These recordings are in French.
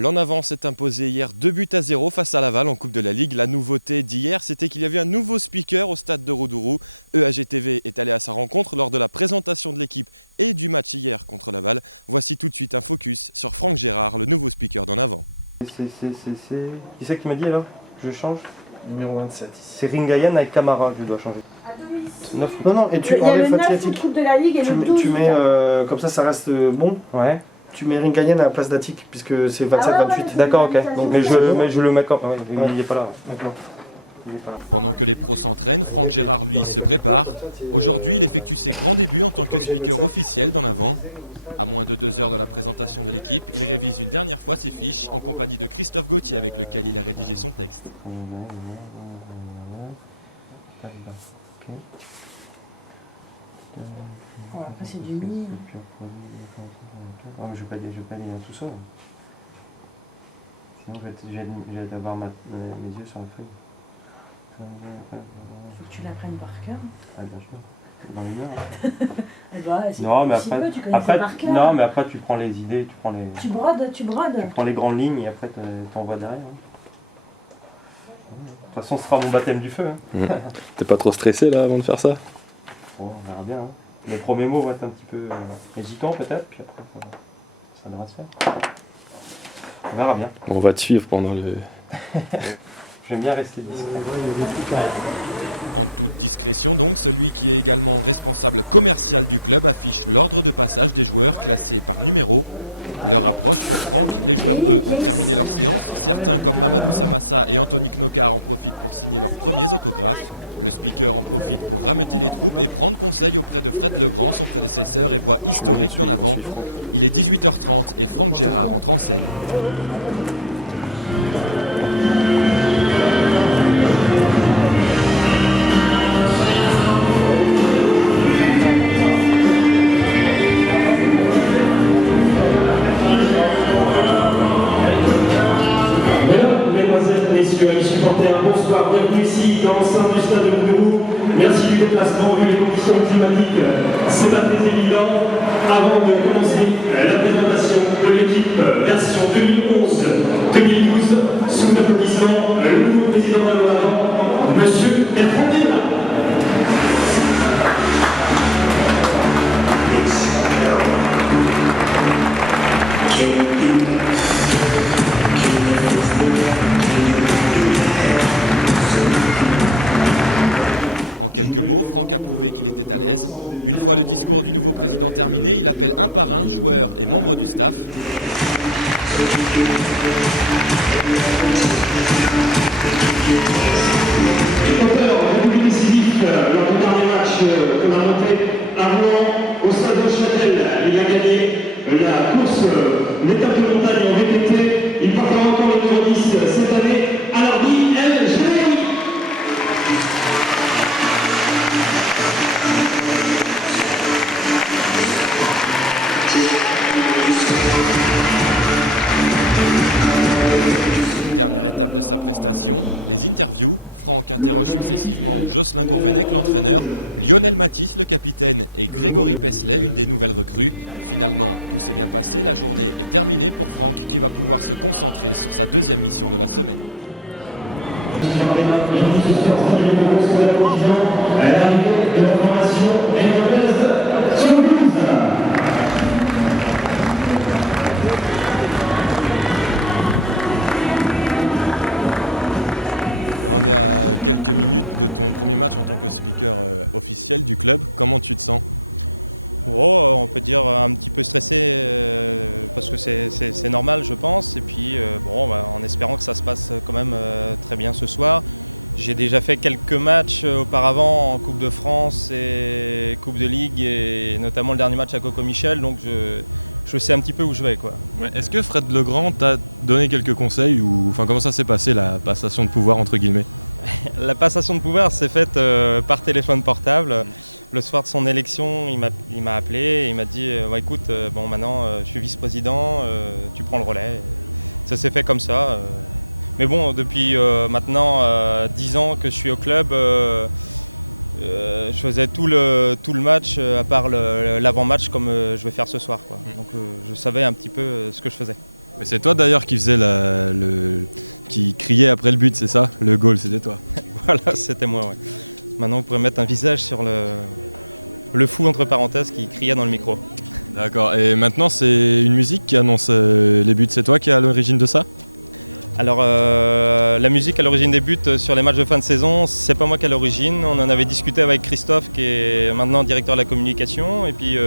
L'En Avant s'est imposé hier 2-0 face à Laval en Coupe de la Ligue. La nouveauté d'hier, c'était qu'il y avait un nouveau speaker au stade de Roudourou. EAG-TV est allé à sa rencontre lors de la présentation de l'équipe et du match hier contre Laval. Voici tout de suite un focus sur Franck Gérard, le nouveau speaker d'En Avant. Qui c'est qui m'a dit alors je change? Numéro 27. C'est Ringayen avec Camara que je dois changer. À domicile. 9. Non, et tu Il y a le enlèves 9 Fatiatic. au Coupe de la Ligue et le 12. Tu mets, comme ça reste bon. Ouais. Tu mets Ringayen à la place d'Attic, puisque c'est 27-28. D'accord, ok. Donc, mais je le mets quand. Ouais, il n'est pas là. D'accord. Pendant que les pros s'entraînent, Franck Gérard, lui, se prépare. Aujourd'hui, il effectue ses grands débuts en tant que speaker officiel d'En Avant. À moins de 2 heures de la présentation de l'équipe, il révise une dernière fois ses fiches en compagnie de Christophe Gauthier avec lequel il a rédigé son texte. Oh, après c'est du mi. Non, mais je vais pas lire tout ça. Sinon, j'ai d'avoir mes yeux sur la feuille. Faut que tu l'apprennes par cœur. Ah, bien sûr. Dans une heure. Eh ben, Non, mais si après, peu, tu connais ça par cœur. non, mais après tu prends les idées, Tu brodes. tu prends les grandes lignes et après t'envoies derrière. De toute façon, ce sera mon baptême du feu. T'es pas trop stressé là avant de faire ça? Bon, on verra bien. Les premiers mots vont être un petit peu hésitants peut-être, puis après ça devra se faire. On verra bien. On va te suivre pendant le... J'aime bien rester discret. En toute discrétion donc, celui qui est également responsable commercial du club affiche l'ordre de passage des joueurs classés par numéro. L'heure approche pour Franck, les joueurs eux ont terminé leur séance. Certains comme Mamadou Samassa et Anthony Knokar en profitent pour signer leurs premiers autographes. Le speaker en profite pour rameuter les troupes et prendre conseil auprès de Fred Legrand, son prédécesseur et voix historique d'En Avant. Il est 18h30 et Franck Gérard entre en scène. Messieurs, amis supporters, bonsoir, bienvenue ici dans l'enceinte du stade de Roudourou. Merci du déplacement, vu les conditions climatiques, c'est pas très évident. Avant de commencer la présentation de l'équipe version 2011-2012, sous l'applaudissement, le nouveau président d'En Avant, Monsieur Bertrand Della. En quelques mots, Franck a prouvé qu'il était à l'aise. Une fois le discours du nouveau président terminé, il appelle un par un joueurs et membres du staff. Auteur du doublé décisif lors du dernier match qu'on a monté avant au stade de Châtel, il a gagné la course, l'étape de montagne en VTT. Il partira encore le numéro 10 cette année. Alors oui, Dernière étape de sa prestation, les interviews. Franck interroge successivement Jocelyn Gourvenec, l'entraîneur, Lionel Matisse, le capitaine, et Grégory Pesley, une des nouvelles recrues. Finalement, tout s'est bien passé, la journée est terminée pour Franck qui va pouvoir se concentrer sur sa deuxième mission de la semaine. On est à quelques minutes de ton premier match en tant que speaker officiel du club. Comment tu te sens ? Oh, on peut dire un petit peu stressé parce que c'est normal je pense et puis en espérant que ça se passe quand même très bien ce soir. J'ai déjà fait quelques matchs auparavant en Coupe de France et Coupe de Ligue et notamment le dernier match à Coco Michel, donc je sais un petit peu où je vais, quoi. Ouais, est-ce que Fred Legrand t'a donné quelques conseils ou comment ça s'est passé la passation de pouvoir entre guillemets ? La passation de pouvoir s'est faite par téléphone portable. Le soir de son élection, il m'a appelé et il m'a dit écoute, maintenant je suis vice-président, tu prends le relais. Ça s'est fait comme ça. Mais bon, depuis maintenant 10 ans que je suis au club, je faisais tout le match à part l'avant-match comme je vais faire ce soir, quoi. Donc je savais un petit peu ce que je faisais. Mais c'est toi d'ailleurs qui faisait qui criait après le but, c'est ça? Le goal, c'était toi. Voilà, c'était moi, ouais. Maintenant, vous pourrez mettre un visage sur le fou, entre parenthèses, qui criait dans le micro. D'accord, et maintenant c'est une musique qui annonce les buts, c'est toi qui es à l'origine de ça? Alors, la musique à l'origine des buts sur les matchs de fin de saison, c'est pas moi qui à l'origine. On en avait discuté avec Christophe, qui est maintenant directeur de la communication, et puis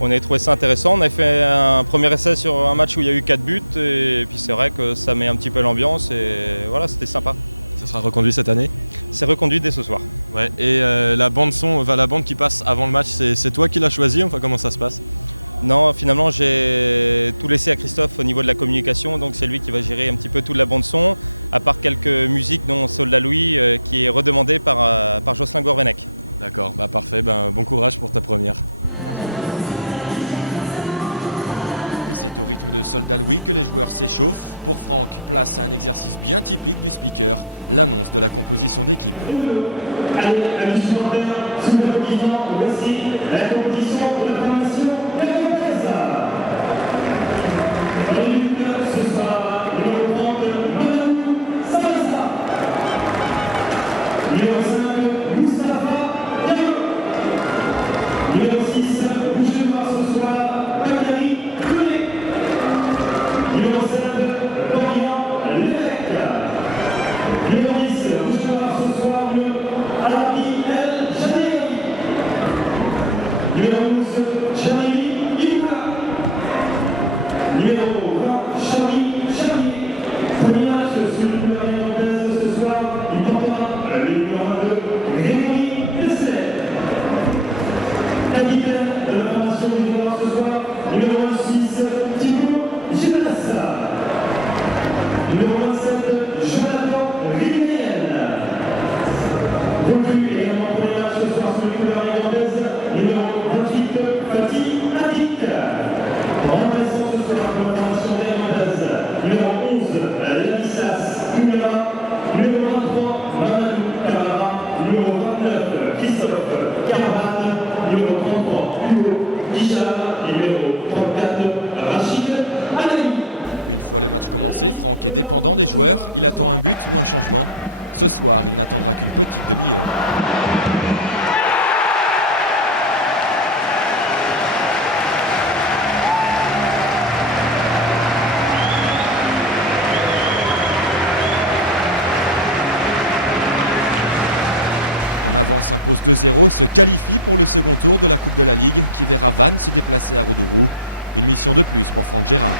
on avait trouvé ça intéressant. On a fait un premier essai sur un match où il y a eu 4 buts, et puis c'est vrai que ça met un petit peu l'ambiance, et voilà, c'était sympa. Ça sera reconduit cette année? C'est reconduit dès ce soir. Ouais, et la bande son, la bande qui passe avant le match, c'est toi qui l'as choisie, enfin comment ça se passe? Non, finalement j'ai tout laissé à Christophe au niveau de la communication, donc c'est lui qui va gérer un petit peu toute la bande son, à part quelques musiques dont Soldat Louis qui est redemandé par Jocelyn Gourvenec. D'accord, bah parfait, bon courage pour ta première. Et c'est au rythme de Soldat Louis que les joueurs s'échauffent. Pour Franck, place à un exercice bien typique du speaker, l'annonce de la composition d'équipe. Allez, amis supporters, sous le vivant, voici la composition de la formation camerounaise. Dans les buts, ce sera le numéro 30, Mamadou Samassa. Numéro 5, Moustapha Diallo. Numéro 6, bougez voir ce soir, Bakary Koné. Numéro 7, Dorian Lévesque. Numéro 10, bougez voir ce soir, Alabi El Jadiri. Numéro 12, Jeremy Imoula. Numéro 20, Charlie Charlier. Premier match sur le numéro irlandaise ce soir, il portera le numéro 22, Grégory Dessay. Capitaine de la formation du joueur ce soir, numéro 26, Thibaut Gilles. Numéro 27, Jonathan Rivière. Recrue également pour les matchs ce soir sur les couleurs irlandaises, numéro 28, Fatih Adik. Remplaçant ce soir pour la formation irlandaise, numéro 11, Ladislas Kumera, numéro 23, Mamadou Camara, numéro 29, Christophe Caravan, numéro 33, Hugo Guichard, et numéro 34, Rachid Alaï. Une fois le match commencé, Franck est dépendant des joueurs, il attend un but ou un changement. Ce soir, il n'attendra qu'une petite demi-heure. En avant s'impose 2-0 et se qualifie pour le second tour de la Coupe de la Ligue qui verra Vannes se déplacer à Roudourou. Une mission de plus pour Franck Gérard.